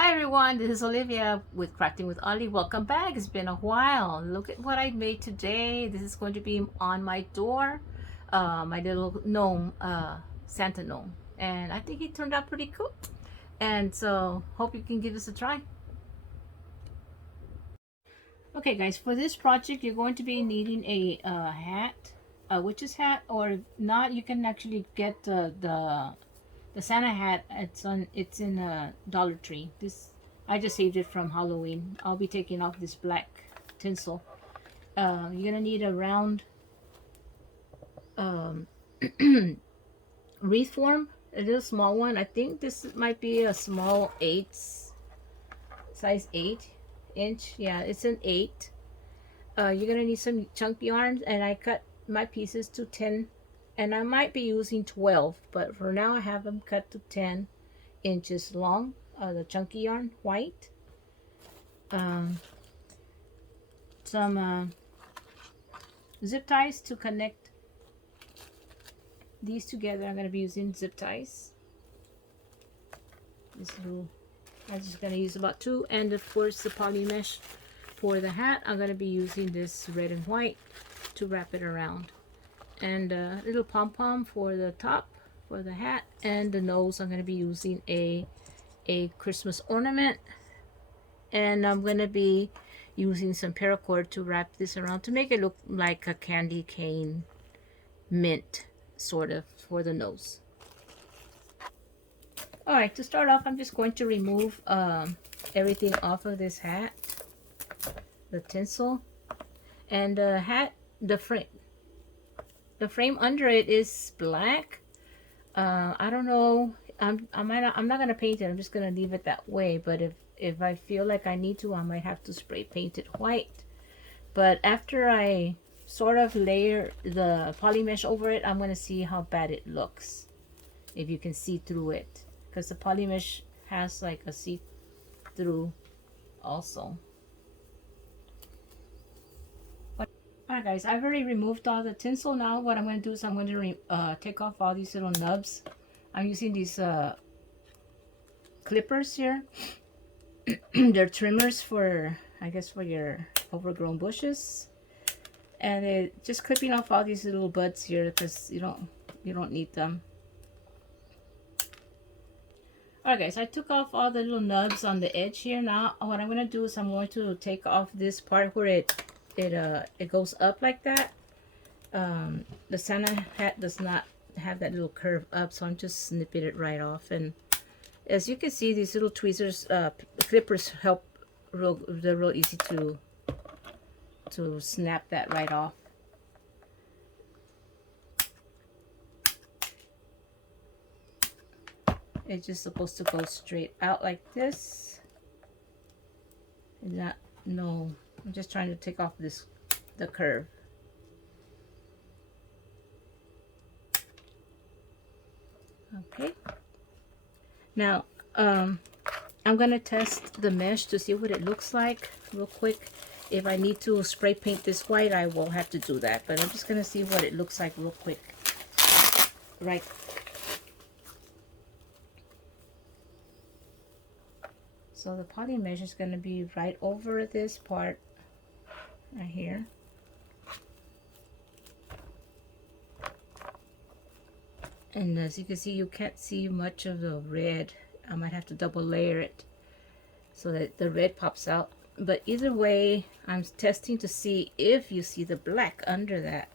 Hi everyone, this is Olivia with Crafting with Ollie. Welcome back. It's been a while. Look at what I made today. This is going to be on my door. My little gnome, Santa gnome. And I think it turned out pretty cool. And so hope you can give this a try. Okay guys, for this project you're going to be needing a hat, a witch's hat, or not, you can actually get the Santa hat. It's in a Dollar Tree. This I just saved it from Halloween. I'll be taking off this black tinsel. You're gonna need a round um, wreath form, a little small one. I think this might be a small size 8 inch. Yeah, it's an 8. You're gonna need some chunk yarn, and I cut my pieces to 10, and I might be using 12, but for now I have them cut to 10 inches long. The chunky yarn, white. Some zip ties to connect these together. I'm going to be using zip ties. I'm just going to use about 2, and of course the poly mesh for the hat. I'm going to be using this red and white to wrap it around, and a little pom-pom for the top for the hat, and the nose I'm going to be using a Christmas ornament, and I'm going to be using some paracord to wrap this around to make it look like a candy cane mint sort of for the nose. Alright, to start off I'm just going to remove everything off of this hat, the tinsel, and the hat, the frame under it is black. I don't know, I'm not gonna paint it. I'm just gonna leave it that way, but if I feel like I need to, I might have to spray paint it white. But after I sort of layer the poly mesh over it, I'm gonna see how bad it looks, if you can see through it, because the poly mesh has like a see-through also. Alright guys, I've already removed all the tinsel. Now what I'm going to do is I'm going to take off all these little nubs. I'm using these clippers here. They're trimmers for, I guess, for your overgrown bushes. And it just clipping off all these little buds here because you don't need them. Alright guys, I took off all the little nubs on the edge here. Now what I'm going to do is I'm going to take off this part where it goes up like that. The Santa hat does not have that little curve up, so I'm just snipping it right off. And as you can see, these little tweezers, clippers help. They're real easy to snap that right off. It's just supposed to go straight out like this. No, I'm just trying to take off the curve. Okay. Now, I'm gonna test the mesh to see what it looks like real quick. If I need to spray paint this white, I will have to do that. But I'm just gonna see what it looks like real quick. Right. So the poly mesh is gonna be right over this part right here. And as you can see, you can't see much of the red. I might have to double layer it so that the red pops out. But either way, I'm testing to see if you see the black under that.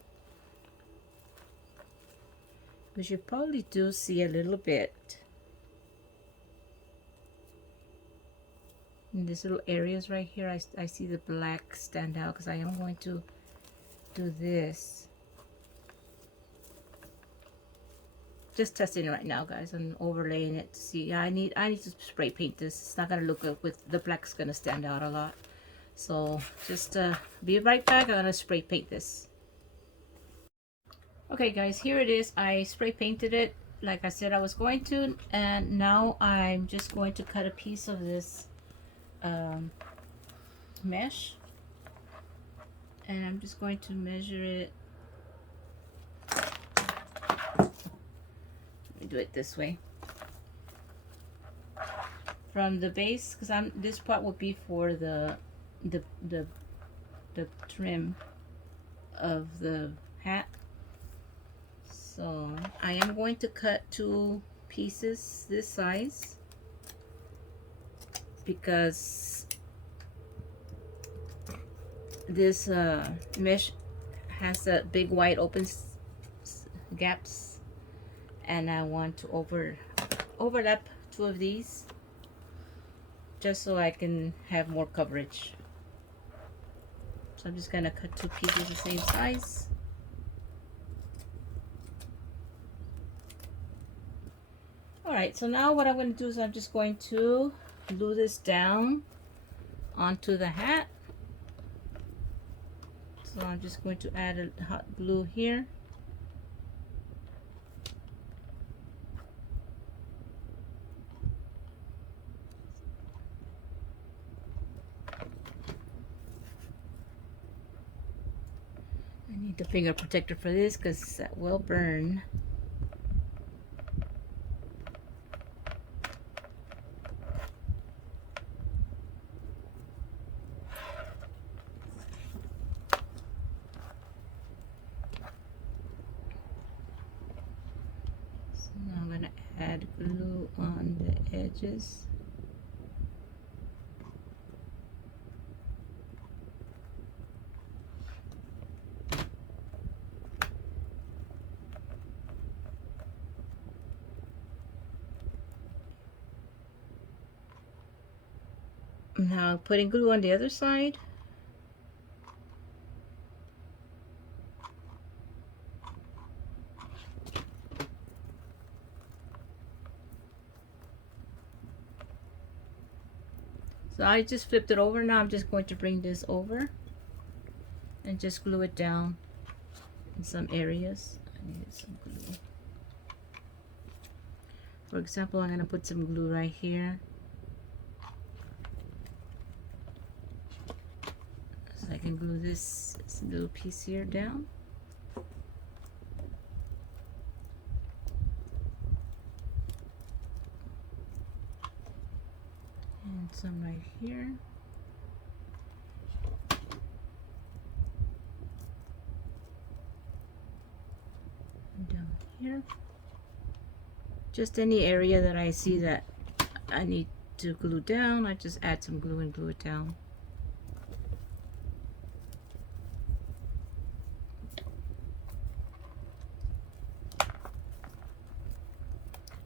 Because you probably do see a little bit. In these little areas right here, I see the black stand out because I am going to do this. Just testing it right now, guys. I'm overlaying it to see. I need to spray paint this. It's not gonna look good with the black's gonna stand out a lot. So just be right back. I'm gonna spray paint this. Okay guys, here it is. I spray painted it like I said I was going to, and now I'm just going to cut a piece of this mesh, and I'm just going to measure it. Let me do it this way. from the base, because this part will be for the the the trim of the hat. So I am going to cut 2 pieces this size because this mesh has a big wide open gaps, and I want to overlap 2 of these just so I can have more coverage. So I'm just gonna cut 2 pieces the same size. Alright, so now what I'm going to do is I'm just going to glue this down onto the hat. So I'm just going to add a hot glue here. I need the finger protector for this because that will burn. Now I'm going to add glue on the edges. Now putting glue on the other side. So I just flipped it over. Now I'm just going to bring this over and just glue it down in some areas. I needed some glue. For example, I'm going to put some glue right here. So I can glue this little piece here down. And some right here. And down here. Just any area that I see that I need to glue down, I just add some glue and glue it down.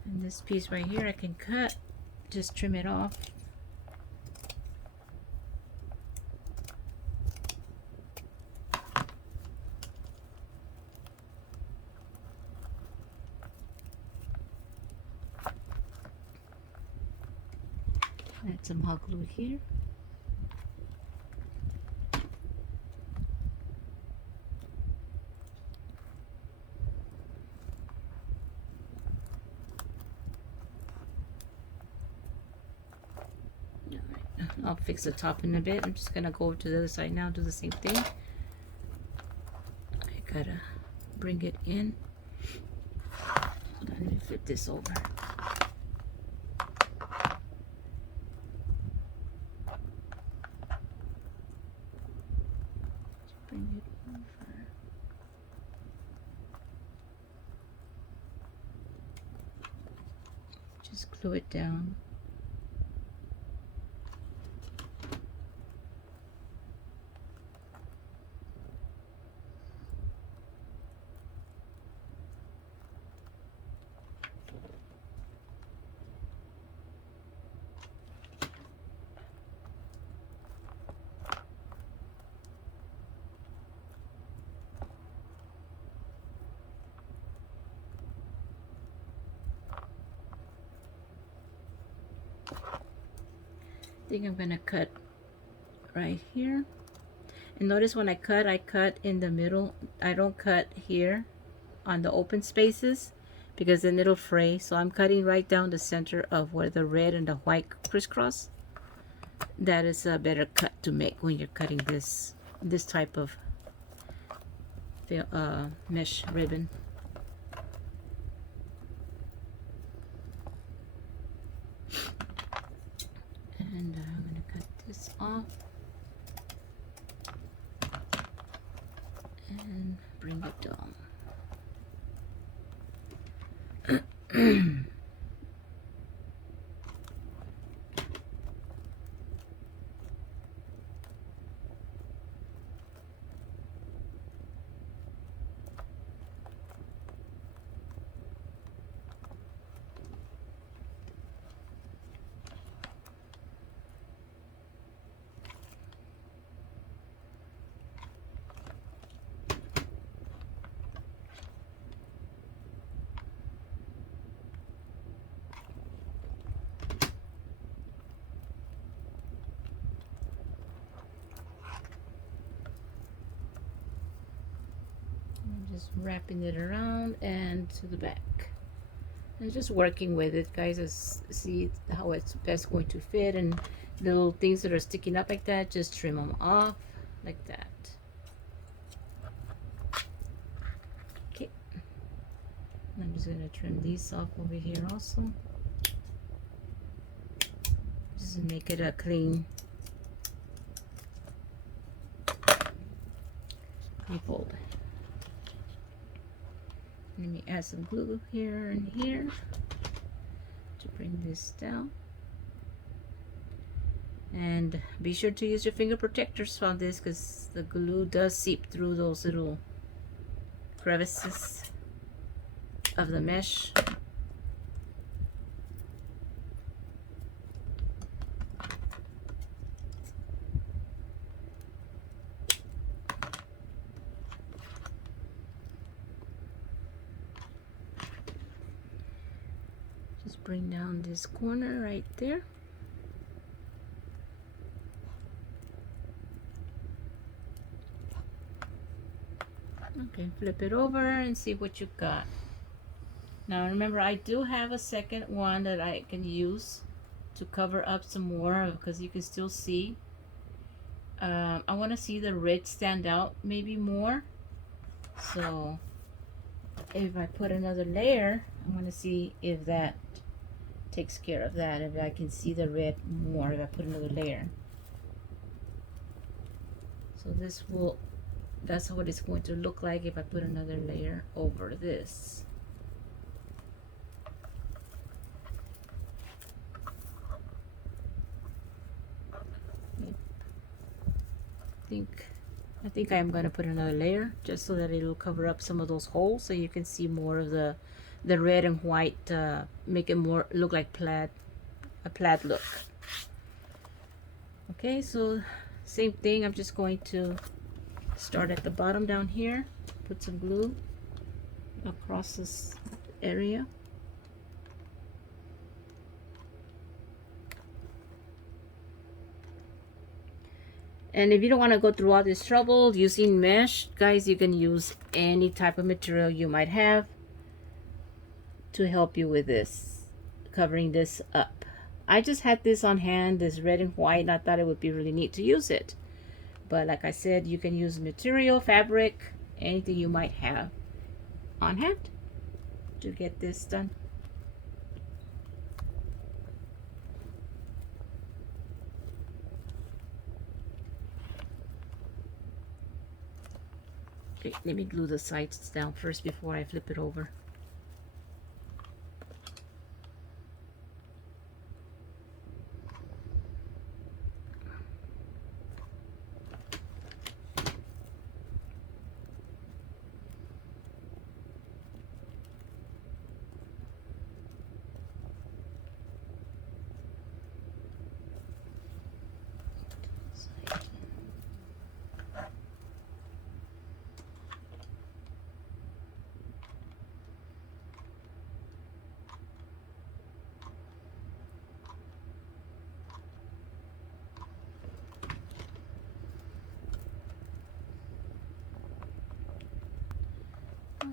And this piece right here I can cut, just trim it off. Add some hot glue here. I'll fix the top in a bit. I'm just gonna go over to the other side now, do the same thing. I gotta bring it in. Let me flip this over. Bring it over. Just glue it down. I think I'm gonna cut right here, and notice when I cut in the middle. I don't cut here on the open spaces because then it'll fray. So I'm cutting right down the center of where the red and the white crisscross. That is a better cut to make when you're cutting this type of mesh ribbon. Just wrapping it around and to the back. And just working with it, guys, as see how it's best going to fit, and little things that are sticking up like that, just trim them off like that. Okay. I'm just gonna trim these off over here also. Just to make it a clean fold. Let me add some glue here and here to bring this down. And be sure to use your finger protectors on this, because the glue does seep through those little crevices of the mesh. Just bring down this corner right there. Okay, flip it over and see what you got. Now remember, I do have a second one that I can use to cover up some more, because you can still see. I want to see the red stand out maybe more. So if I put another layer, I want to see if that takes care of that, if I can see the red more if I put another layer. So this will, that's what it's going to look like if I put another layer over this. I think I'm going to put another layer just so that it'll cover up some of those holes, so you can see more of the red and white, make it more look like plaid, a plaid look. Okay, so same thing. I'm just going to start at the bottom down here, put some glue across this area. And if you don't want to go through all this trouble using mesh, guys, you can use any type of material you might have to help you with this, covering this up. I just had this on hand, this red and white, and I thought it would be really neat to use it. But like I said, you can use material, fabric, anything you might have on hand to get this done. Okay, let me glue the sides down first before I flip it over.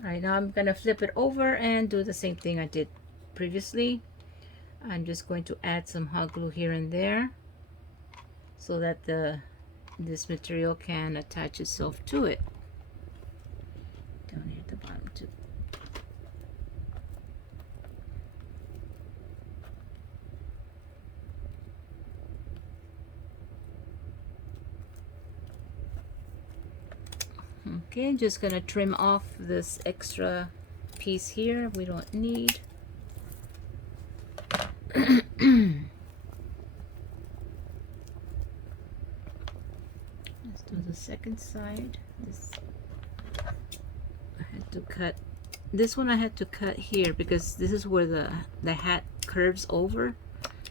Alright, now I'm going to flip it over and do the same thing I did previously. I'm just going to add some hot glue here and there so that this material can attach itself to it. Down here at the bottom too. Okay, just gonna trim off this extra piece here we don't need. Let's do the second side. This I had to cut. This one I had to cut here because this is where the hat curves over.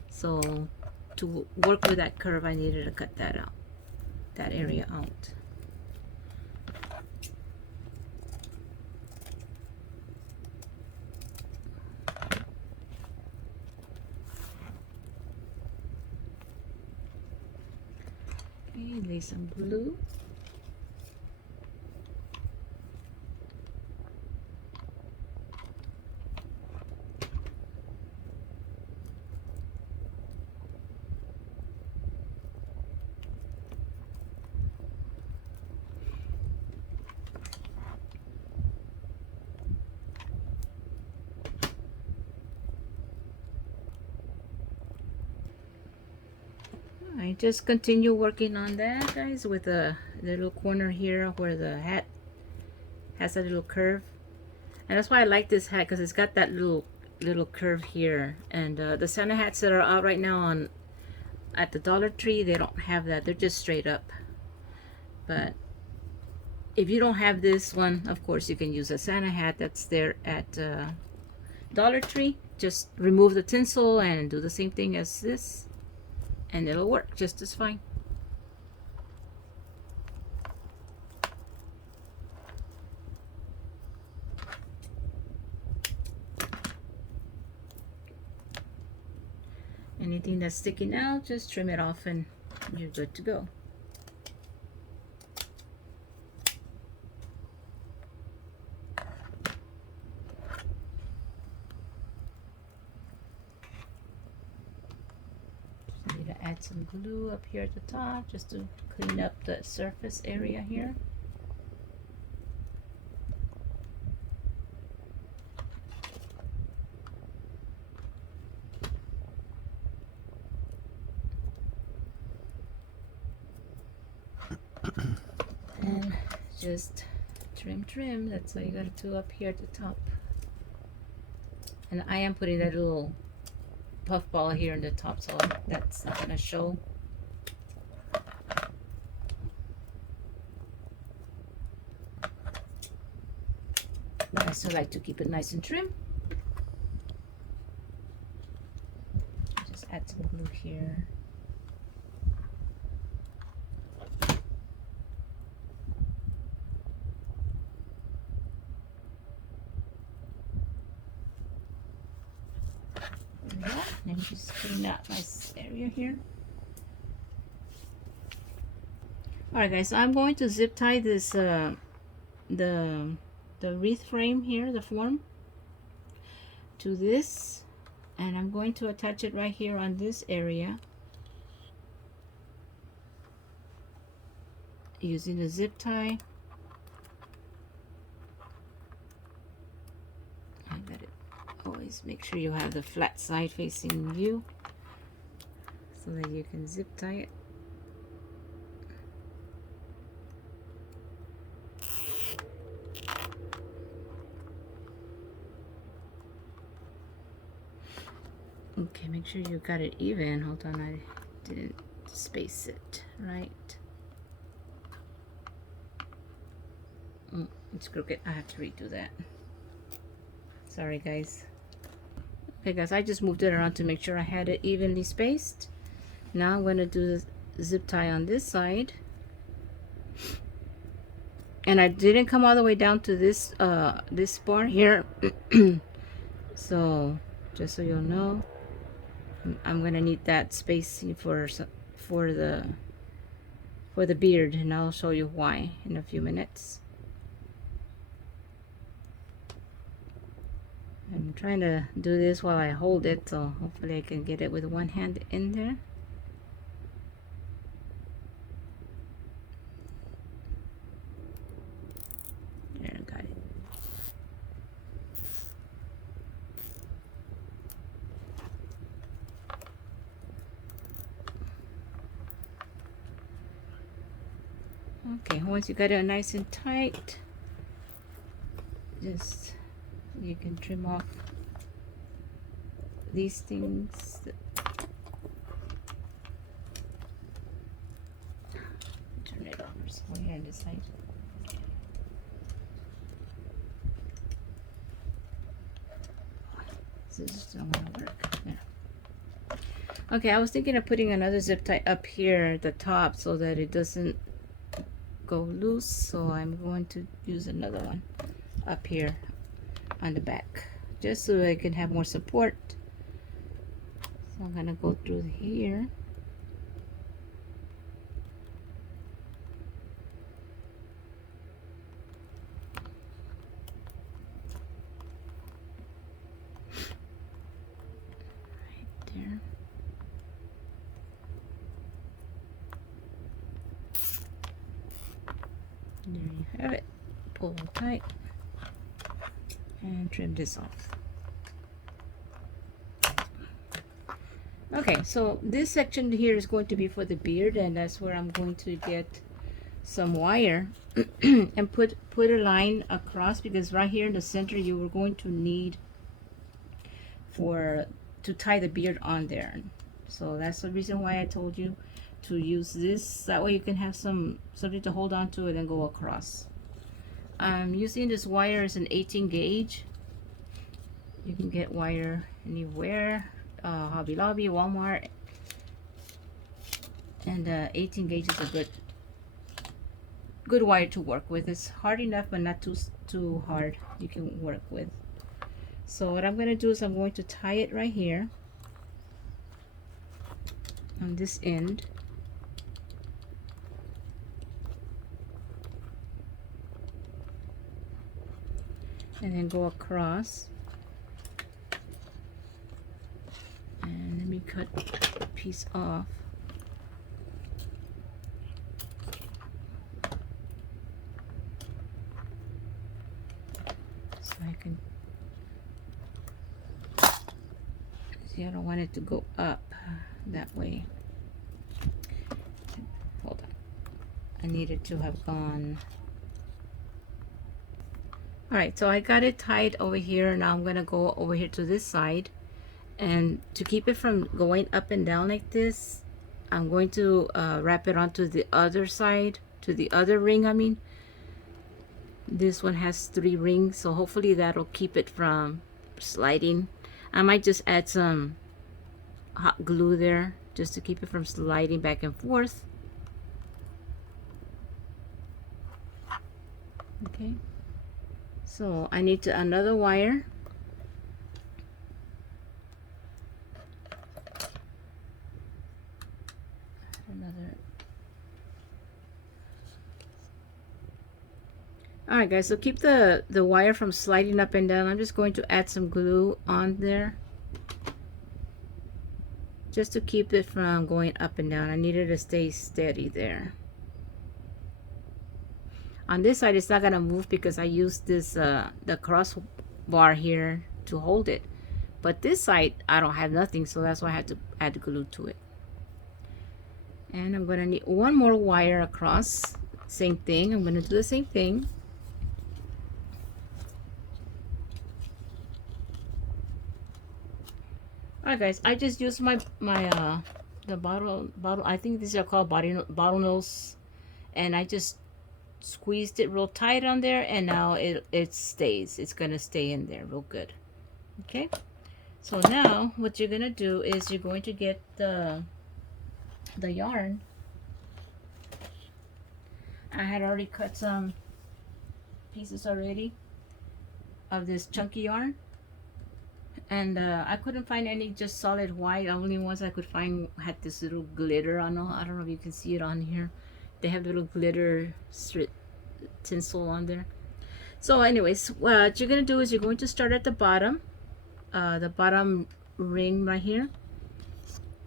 So to work with that curve, I needed to cut that out, that area out. Okay, lay some glue. I just continue working on that, guys, with the little corner here where the hat has a little curve. And that's why I like this hat, because it's got that little curve here. And the Santa hats that are out right now on at the Dollar Tree, they don't have that. They're just straight up. But if you don't have this one, of course you can use a Santa hat that's there at Dollar Tree. Just remove the tinsel and do the same thing as this, and it'll work just as fine. Anything that's sticking out, just trim it off and you're good to go. Just need to add some glue up here at the top just to clean up the surface area here. And just trim. That's all you gotta do up here at the top. And I am putting that little puff ball here in the top, so that's not gonna show. But I still like to keep it nice and trim. Just add some glue here. And just clean out nice area here. Alright guys, so I'm going to zip tie this the wreath frame here, the form, to this, and I'm going to attach it right here on this area using the zip tie. I got it. Always make sure you have the flat side facing you so that you can zip tie it. Okay, make sure you got it even. Hold on, I didn't space it right. It's crooked. I have to redo that. Sorry guys. Okay guys, I just moved it around to make sure I had it evenly spaced. Now I'm going to do the zip tie on this side. And I didn't come all the way down to this this bar here. So just so you'll know, I'm going to need that spacing for the beard, and I'll show you why in a few minutes. I'm trying to do this while I hold it, so hopefully I can get it with one hand in there. There, I got it. Okay, once you got it nice and tight, just You can trim off these things. Turn it over so here on this side. This is not gonna work. Yeah. Okay, I was thinking of putting another zip tie up here at the top so that it doesn't go loose. So I'm going to use another one up here on the back, just so I can have more support. So I'm gonna go through here. Right there. There you have it. Pull it tight and trim this off. Okay, so this section here is going to be for the beard, and that's where I'm going to get some wire and put a line across, because right here in the center you were going to need to tie the beard on there. So that's the reason why I told you to use this. That way you can have something to hold on to it and go across. I'm using this wire as an 18 gauge. You can get wire anywhere, Hobby Lobby, Walmart, and 18 gauge is a good wire to work with. It's hard enough but not too hard, you can work with. So what I'm going to do is I'm going to tie it right here on this end, and then go across. And let me cut a piece off. So I can see, I don't want it to go up that way. Hold on. I need it to have gone. Alright, so I got it tied over here. Now I'm going to go over here to this side. And to keep it from going up and down like this, I'm going to wrap it onto the other side, to the other ring. I mean, this one has 3 rings, so hopefully that'll keep it from sliding. I might just add some hot glue there just to keep it from sliding back and forth. Okay, so I need another wire. Alright guys, so keep the wire from sliding up and down. I'm just going to add some glue on there just to keep it from going up and down. I need it to stay steady there. On this side it's not gonna move because I used this the crossbar here to hold it, but this side I don't have nothing, so that's why I had to add glue to it. And I'm gonna need one more wire across. Same thing, I'm gonna do the same thing. Alright guys, I just used my the bottle, I think these are called bottle nose, and I just squeezed it real tight on there, and now it stays. It's gonna stay in there real good. Okay, so now what you're gonna do is you're going to get the yarn. I had already cut some pieces already of this chunky yarn, and I couldn't find any just solid white. The only ones I could find had this little glitter. I don't know if you can see it on here. They have little glitter tinsel on there. So anyways, what you're gonna do is you're going to start at the bottom ring right here,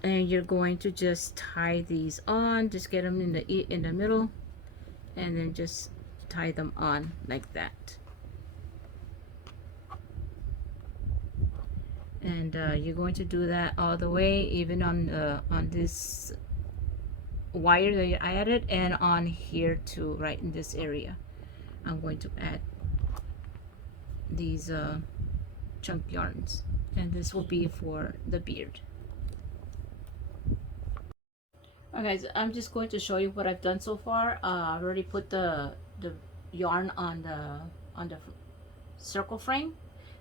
and you're going to just tie these on. Just get them in the middle, and then just tie them on like that. And you're going to do that all the way, even on this wire that I added, and on here too, right in this area. I'm going to add these chunk yarns, and this will be for the beard. Okay, so I'm just going to show you what I've done so far. I've already put the yarn on the circle frame.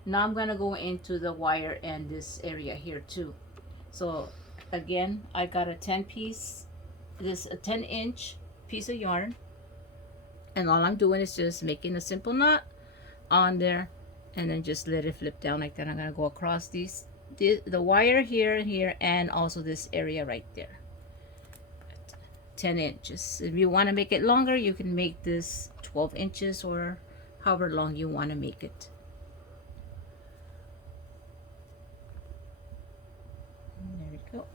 Now I'm gonna go into the wire and this area here too. So again, I got a 10 piece, this a 10-inch piece of yarn, and all I'm doing is just making a simple knot on there, and then just let it flip down like that. I'm gonna go across the wire here and here, and also this area right there. 10 inches. If you want to make it longer, you can make this 12 inches or however long you want to make it. And there we go.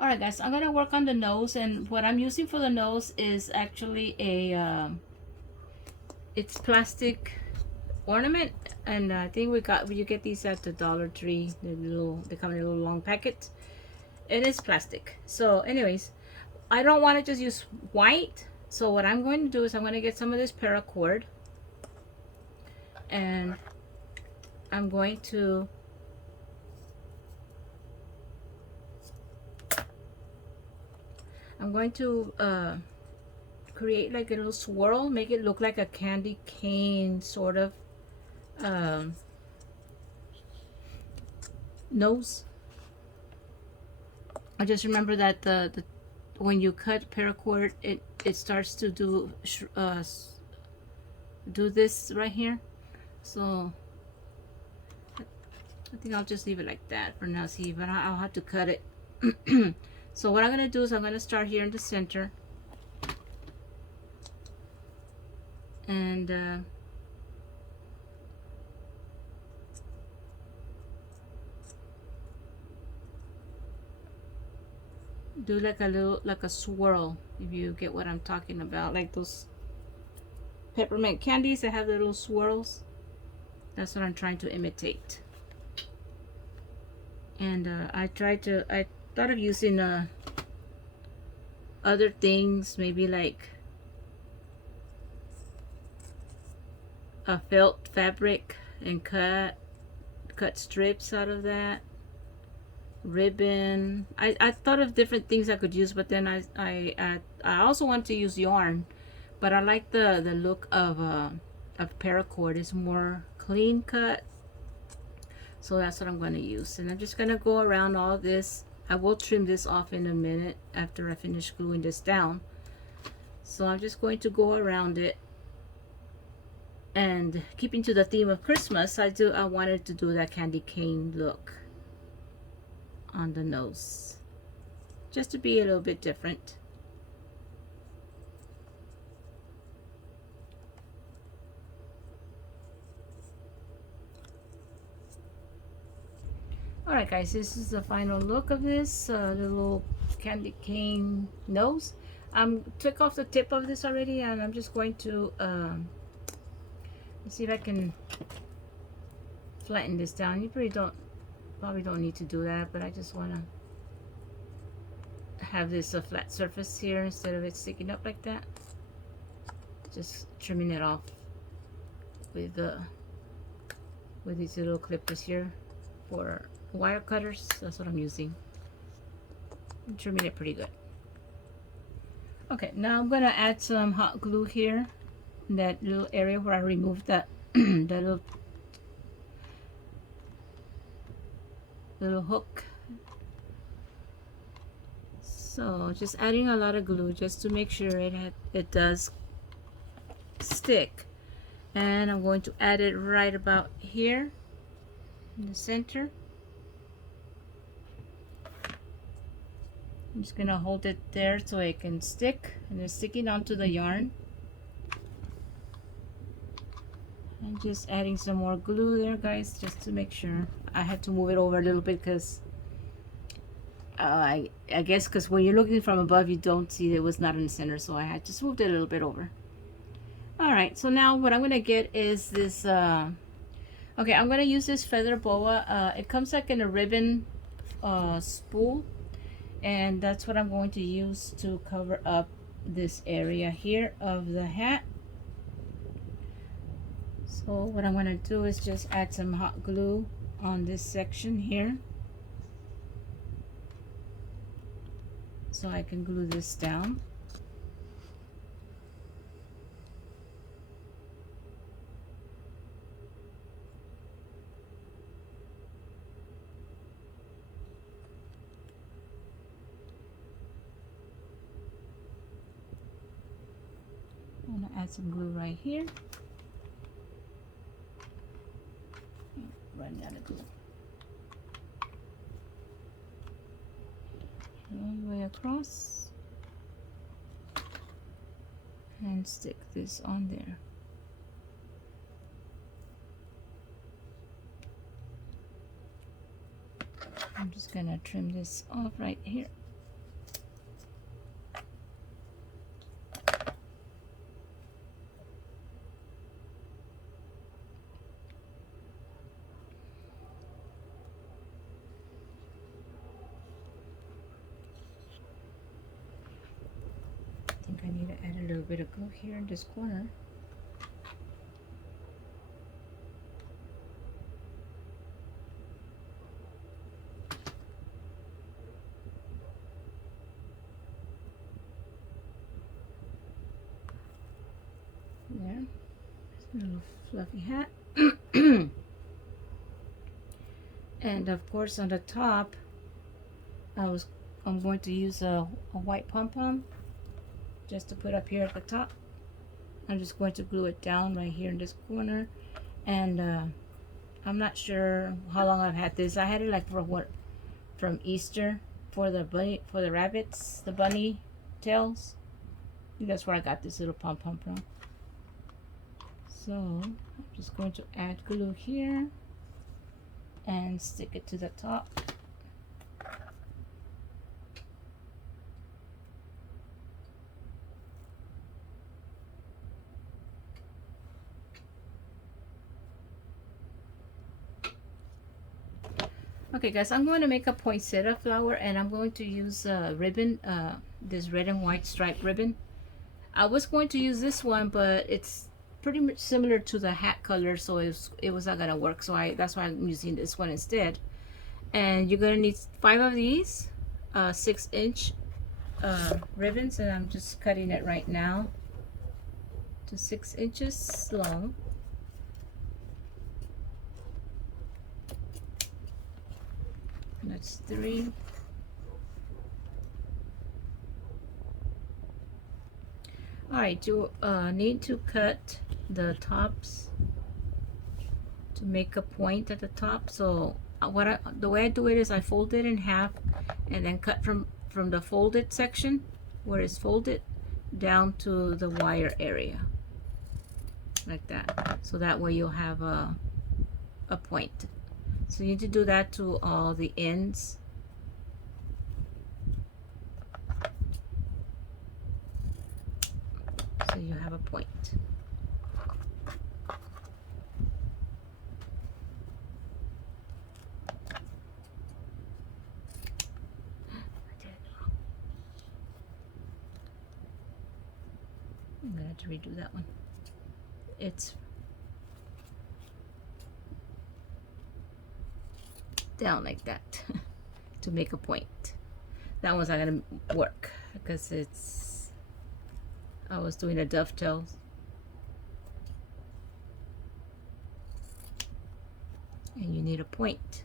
Alright guys, I'm going to work on the nose, and what I'm using for the nose is actually a it's plastic ornament, and I think you get these at the Dollar Tree. They come in a little long packet. It is plastic. So anyways, I don't want to just use white, so what I'm going to do is I'm going to get some of this paracord, and I'm going to create like a little swirl, make it look like a candy cane sort of nose. I just remember that the when you cut paracord, it starts to do this right here. So I think I'll just leave it like that for now. See, but I'll have to cut it. So what I'm gonna do is I'm gonna start here in the center, and do like a swirl, if you get what I'm talking about, like those peppermint candies that have the little swirls. That's what I'm trying to imitate. And I thought of using other things, maybe like a felt fabric, and cut strips out of that. Ribbon. I thought of different things I could use, but then I also want to use yarn, but I like the look of paracord. It's more clean cut, so that's what I'm going to use. And I'm just going to go around all this. I will trim this off in a minute after I finish gluing this down. So I'm just going to go around it, and keeping to the theme of Christmas, I wanted to do that candy cane look on the nose, just to be a little bit different. Alright guys, this is the final look of this little candy cane nose. Took off the tip of this already, and I'm just going to let's see if I can flatten this down. You probably don't need to do that, but I just want to have this a flat surface here instead of it sticking up like that. Just trimming it off with these little clippers here for wire cutters. That's what I'm using. I'm trimming it pretty good. Okay, now I'm gonna add some hot glue here in that little area where I removed that that little hook. So just adding a lot of glue just to make sure it does stick. And I'm going to add it right about here in the center. I'm just gonna hold it there so it can stick, and it's sticking onto the yarn. And just adding some more glue there, guys, just to make sure. I had to move it over a little bit because I guess because when you're looking from above, you don't see it was not in the center, so I had just moved it a little bit over. All right, so now what I'm gonna get is this. Okay, I'm gonna use this feather boa. It comes like in a ribbon spool, and that's what I'm going to use to cover up this area here of the hat. So what I'm going to do is just add some hot glue on this section here, so I can glue this down. I'm going to add some glue right here. Run down the glue all the way across and stick this on there. I'm just gonna trim this off right here. I think I need to add a little bit of glue here in this corner. There, a little fluffy hat. And of course on the top, I'm going to use a white pom-pom just to put up here at the top. I'm just going to glue it down right here in this corner. And I'm not sure how long I've had this. I had it like from Easter for the rabbits, the bunny tails. I think that's where I got this little pom-pom from. So I'm just going to add glue here and stick it to the top. Okay guys, I'm going to make a poinsettia flower, and I'm going to use a ribbon, this red and white striped ribbon. I was going to use this one, but it's pretty much similar to the hat color, so it was not gonna work, so that's why I'm using this one instead. And you're gonna need 5 of these 6-inch ribbons, and I'm just cutting it right now to 6 inches long. That's 3. Alright, you need to cut the tops to make a point at the top. So the way I do it is I fold it in half and then cut from the folded section where it's folded down to the wire area like that. So that way you'll have a point. So you need to do that to all the ends. So you have a point. I'm gonna have to redo that one. It's down like that to make a point. That one's not gonna work because I was doing a dovetail. And you need a point.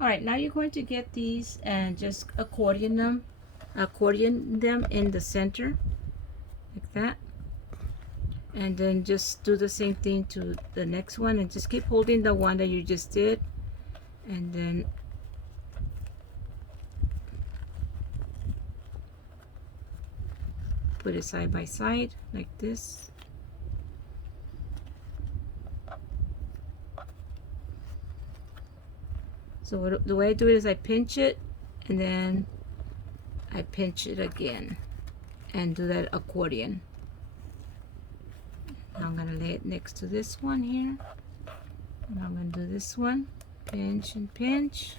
Alright, now you're going to get these and just accordion them in the center like that. And then just do the same thing to the next one, and just keep holding the one that you just did, and then put it side by side like this. So the way I do it is I pinch it and then I pinch it again and do that accordion. I'm going to lay it next to this one here, and I'm going to do this one, pinch and pinch,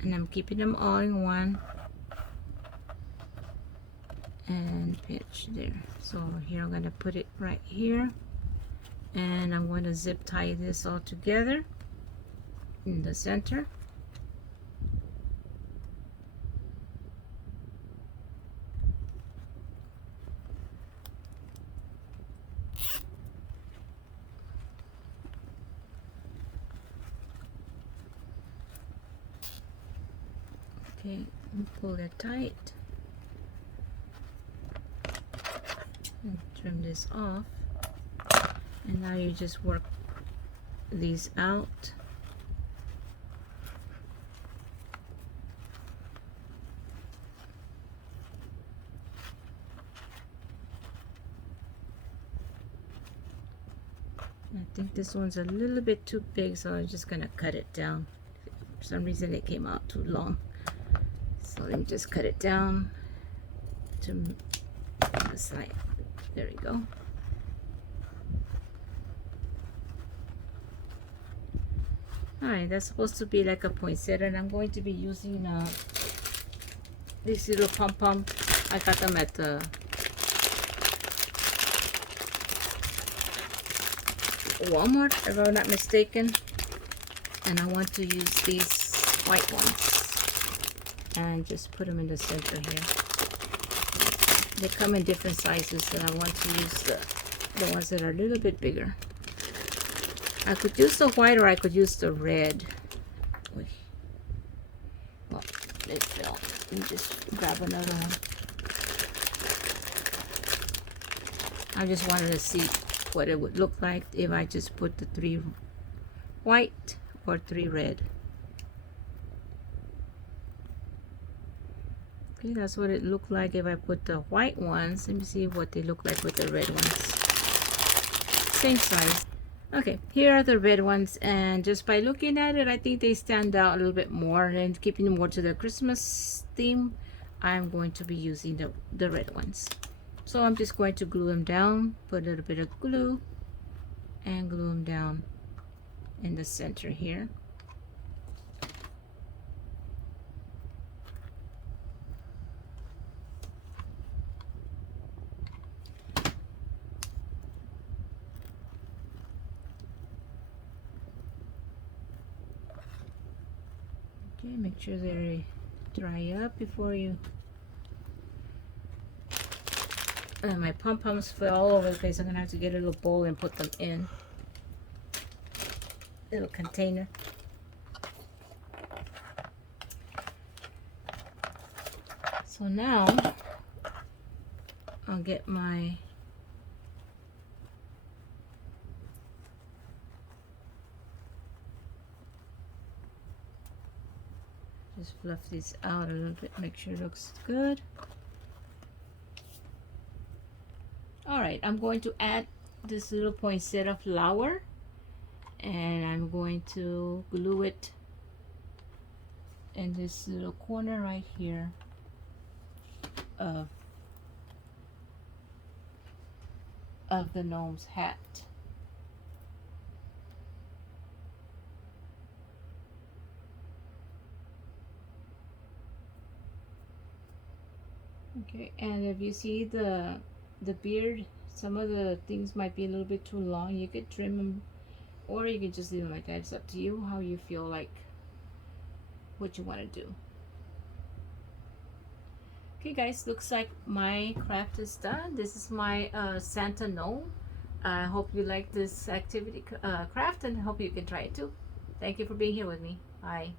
and I'm keeping them all in one, and pitch there. So here I'm gonna put it right here, and I'm going to zip tie this all together in the center. Okay, pull it tight and trim this off, and now you just work these out. I think this one's a little bit too big, so I'm just gonna cut it down. For some reason it came out too long, so let me just cut it down to the side. There we go. Alright, that's supposed to be like a poinsettia, and I'm going to be using these little pom-pom. I got them at the Walmart, if I'm not mistaken, and I want to use these white ones and just put them in the center here. They come in different sizes, and I want to use the ones that are a little bit bigger. I could use the white, or I could use the red. Well, it fell. Let me just grab another one. I just wanted to see what it would look like if I just put the 3 white or 3 red. Okay, that's what it looked like if I put the white ones. Let me see what they look like with the red ones. Same size. Okay, here are the red ones, and just by looking at it, I think they stand out a little bit more, and keeping them more to the Christmas theme, I'm going to be using the red ones. So I'm just going to glue them down, put a little bit of glue, and glue them down in the center here. Okay, make sure they dry up before you... my pom-poms fell all over the place. I'm gonna have to get a little bowl and put them in a little container. So now I'll get my just fluff this out a little bit, make sure it looks good. Alright, I'm going to add this little poinsettia flower, and I'm going to glue it in this little corner right here of the gnome's hat. Okay, and if you see the beard, some of the things might be a little bit too long. You could trim them, or you could just leave them like that. It's up to you how you feel like what you want to do. Okay guys, looks like my craft is done. This is my Santa gnome. I hope you like this activity craft, and hope you can try it too. Thank you for being here with me. Bye.